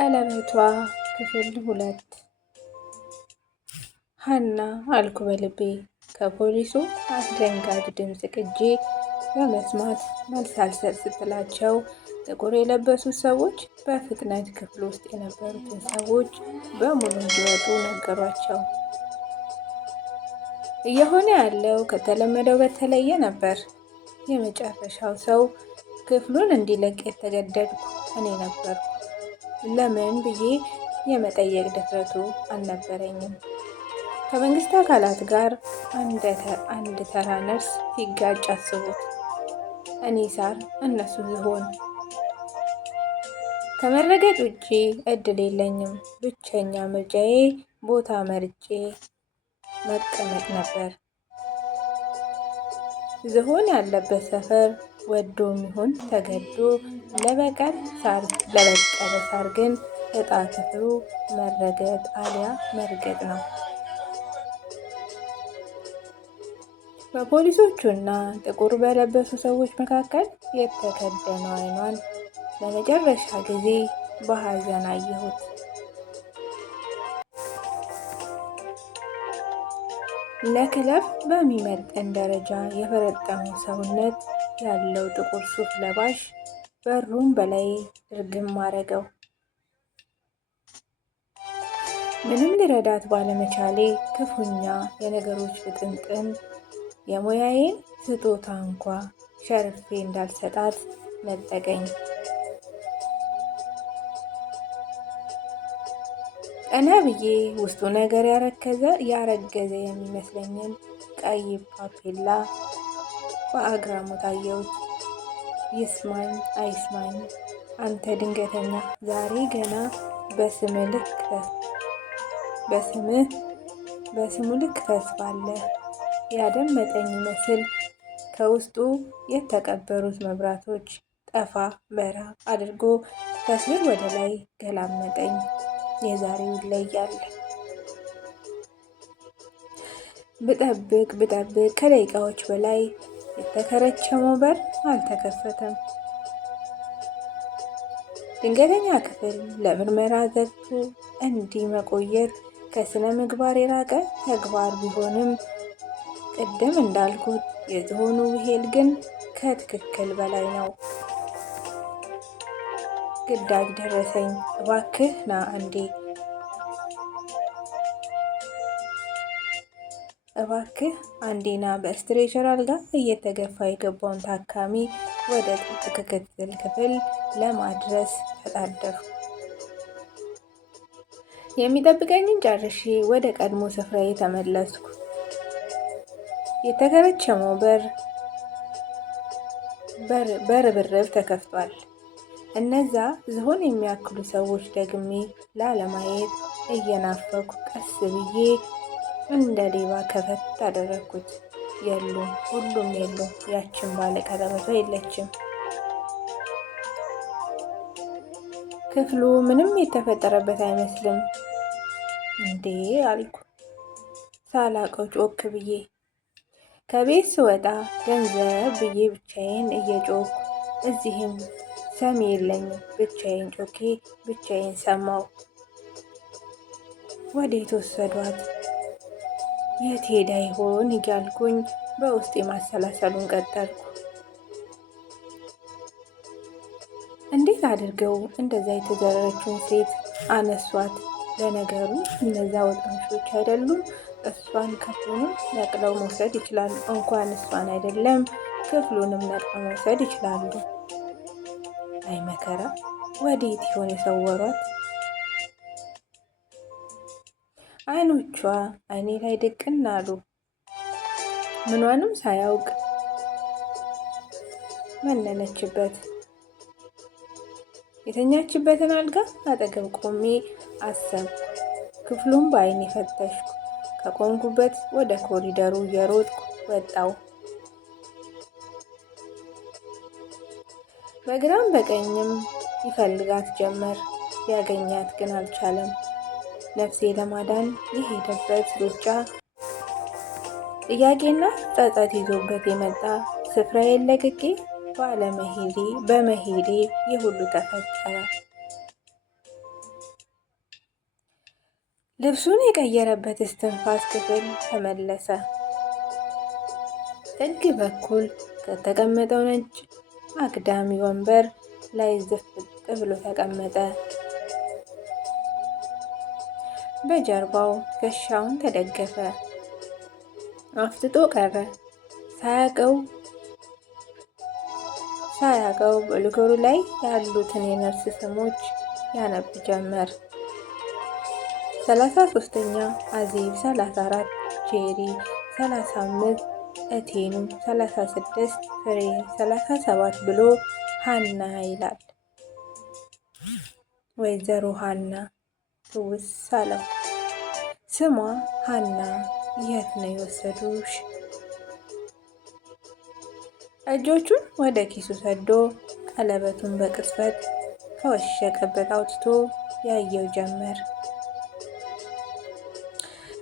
ቀለበቷ ክፍል 2 ሀና አልኩ በልቤ። ከፖሊሱ አስደንጋጭ ድምፅ ቅጂ በመስማት መልስ አልሰጥ ስትላቸው ጥቁር የለበሱት ሰዎች በፍጥነት ክፍል ውስጥ የነበሩትን ሰዎች በሙሉ እንዲወጡ ነገሯቸው። እየሆነ ያለው ከተለመደው በተለየ ነበር። የመጨረሻው ሰው ክፍሉን እንዲለቅ የተገደድኩ እኔ ነበርኩ። ለምን ብዬ የመጠየቅ ድፍረቱ አልነበረኝም። ከመንግስት አካላት ጋር አንድ ተራ ነርስ ሲጋጭ አስቡት። እኔ ሳር፣ እነሱ ዝሆን። ከመረገጥ ውጪ እድል የለኝም። ብቸኛ ምርጫዬ ቦታ መርጬ መቀመጥ ነበር። ዝሆን ያለበት ሰፈር ወዶም ይሁን ተገዶ ለበቀለ ሳር ግን እጣ ክፍሉ መረገጥ አሊያ መርገጥ ነው። በፖሊሶቹና ጥቁር በለበሱ ሰዎች መካከል የተከደነው አይኗን ለመጨረሻ ጊዜ በሐዘን አየሁት። ለክለብ በሚመጥን ደረጃ የፈረጠመው ሰውነት ያለው ጥቁር ሱፍ ለባሽ በሩን በላይ ድርግም አረገው። ምንም ልረዳት ባለመቻሌ ክፉኛ የነገሮች ፍጥንጥን የሙያዬን ስጦታ እንኳ ሸርፌ እንዳልሰጣት ነጠቀኝ። ቀና ብዬ ውስጡ ነገር ያረገዘ የሚመስለኝን ቀይ ፓፔላ በአግራሞት አየሁት። ይስማኝ አይስማኝ አንተ ድንገተኛ፣ ዛሬ ገና በስሙ ልክ ተስፋ አለ። ያደመጠኝ ይመስል ከውስጡ የተቀበሩት መብራቶች ጠፋ በራ አድርጎ ከስር ወደ ላይ ገላመጠኝ። የዛሬው ይለያል። ብጠብቅ ከደቂቃዎች በላይ የተከረቸመው በር አልተከፈተም። ድንገተኛ ክፍል ለምርመራ ዘግቶ እንዲህ መቆየት ከስነ ምግባር የራቀ ተግባር ቢሆንም ቅድም እንዳልኩት የዝሆኑ ብሄል ግን ከትክክል በላይ ነው። ግዳጅ ደረሰኝ። እባክህ ና አንዴ። እባክህ አንዴና በስትሬቸር አልጋ እየተገፋ የገባውን ታካሚ ወደ ጥብቅ ክትትል ክፍል ለማድረስ ተጣደፉ። የሚጠብቀኝን ጨርሼ ወደ ቀድሞ ስፍራዬ ተመለስኩ። የተከረቸመው በርብርብ ተከፍቷል። እነዛ ዝሆን የሚያክሉ ሰዎች ደግሜ ላለማየት እየናፈኩ ቀስ ብዬ እንደ ሌባ ከፈት አደረግኩት። የሉም፣ ሁሉም የሉም። ያችን ባለ ቀለበቷ የለችም። ክፍሉ ምንም የተፈጠረበት አይመስልም። እንዴ አልኩ ሳላቀው ጮክ ብዬ። ከቤት ስወጣ ገንዘብ ብዬ ብቻዬን እየጮኩ እዚህም ሰሚ የለኝም። ብቻዬን ጮኬ ብቻዬን ሰማው። ወዴት ወሰዷት? የት ሄዳ ይሆን እያልኩኝ በውስጤ ማሰላሰሉን ቀጠልኩ። እንዴት አድርገው እንደዛ የተዘረረችውን ሴት አነሷት? ለነገሩ እነዛ ወጣቶች አይደሉም? እሷን ክፍሉንም ነቅለው መውሰድ ይችላሉ። እንኳን እሷን አይደለም ክፍሉንም ነቅለው መውሰድ ይችላሉ። አይ መከራ! ወዴት ይሆን የሰወሯት? አይኖቿ አይኔ ላይ ድቅን አሉ። ምኗንም ሳያውቅ መነነችበት። የተኛችበትን አልጋ አጠገብ ቆሜ አሰብኩ። ክፍሉን በአይኔ ፈተሽኩ። ከቆምኩበት ወደ ኮሪደሩ እየሮጥኩ ወጣው። በግራም በቀኝም ይፈልጋት ጀመር። ያገኛት ግን አልቻለም። ነፍሴ ለማዳን የሄደበት ሩጫ ጥያቄና ጸጸት ይዞበት የመጣ ስፍራዬን ለቅቄ በመሄዴ የሁሉ ተፈጠረ። ልብሱን የቀየረበት እስትንፋስ ክፍል ተመለሰ። ጥግ በኩል ከተቀመጠው ነጭ አግዳሚ ወንበር ላይ ዝፍጥ ብሎ ተቀመጠ። በጀርባው ትከሻውን ተደገፈ። አፍጥጦ ቀረ። ሳያቀው በልጎሩ ላይ ያሉትን የነርስ ስሞች ያነብ ጀመር። 33ኛ አዜብ፣ 34 ጄሪ፣ 35 እቴኑ፣ 36 ፍሬ፣ 37 ብሎ ሀና ይላል። ወይዘሮ ሀና ትውስ አለው። ስሟ ሀና፣ የት ነው የወሰዱሽ? እጆቹን ወደ ኪሱ ሰዶ ቀለበቱን በቅጽበት ከወሸቀበት አውጥቶ ያየው ጀመር።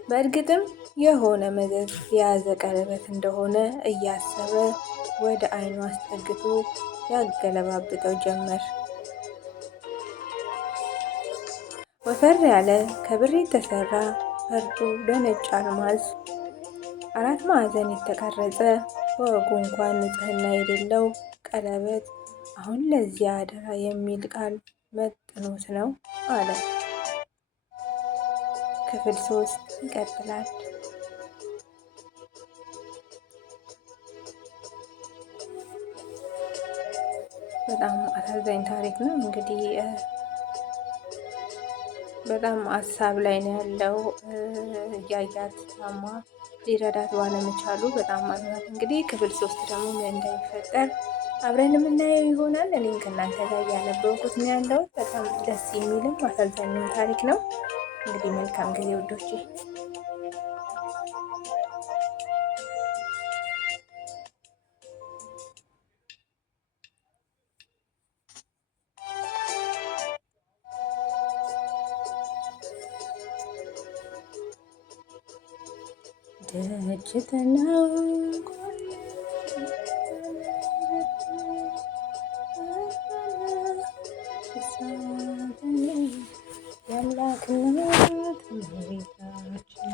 በእርግጥም የሆነ መዘዝ የያዘ ቀለበት እንደሆነ እያሰበ ወደ አይኑ አስጠግቶ ያገለባብጠው ጀመር። ወፈር ያለ ከብር የተሰራ ፈርጡ በነጭ አልማዝ 4 ማዕዘን የተቀረጸ በወጉ እንኳን ንጽሕና የሌለው ቀለበት አሁን ለዚያ አደራ የሚል ቃል መጥኖት ነው አለ። ክፍል 3 ይቀጥላል። በጣም አሳዛኝ ታሪክ ነው። እንግዲህ በጣም ሀሳብ ላይ ነው ያለው። እያያት ታማ ሊረዳት ባለመቻሉ በጣም ማዝናት። እንግዲህ ክፍል 3 ደግሞ ምን እንደሚፈጠር አብረን የምናየው ይሆናል። እኔም ከእናንተ ጋር እያነበብኩት ነው ያለው። በጣም ደስ የሚልም አሳዛኝም ታሪክ ነው። እንግዲህ መልካም ጊዜ ውዶቼ። ደጅተናው ያላክነት ቤታችን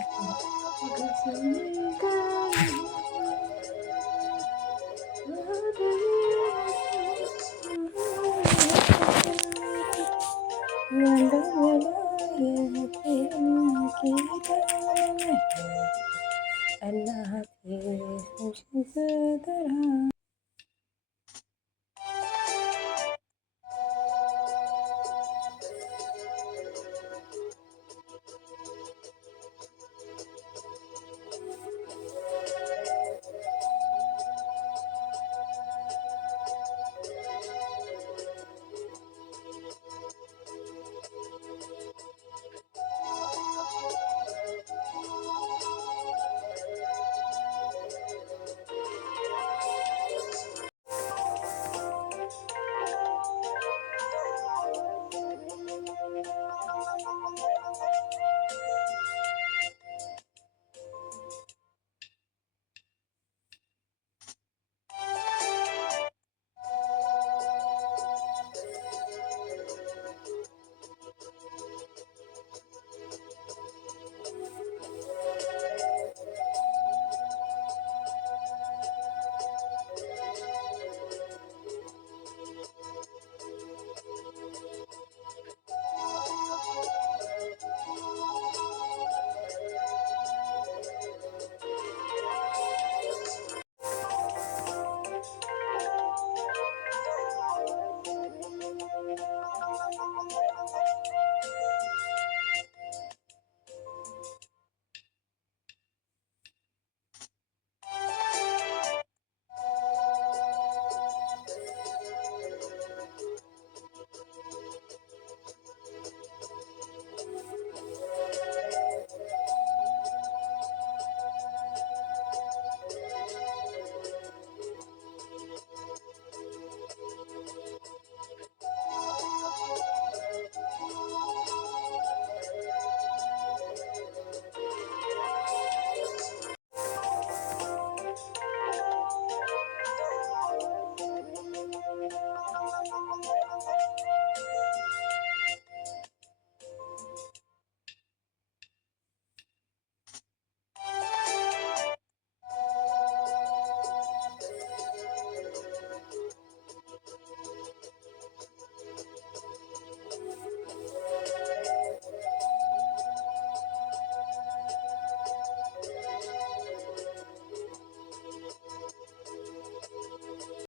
እናቴ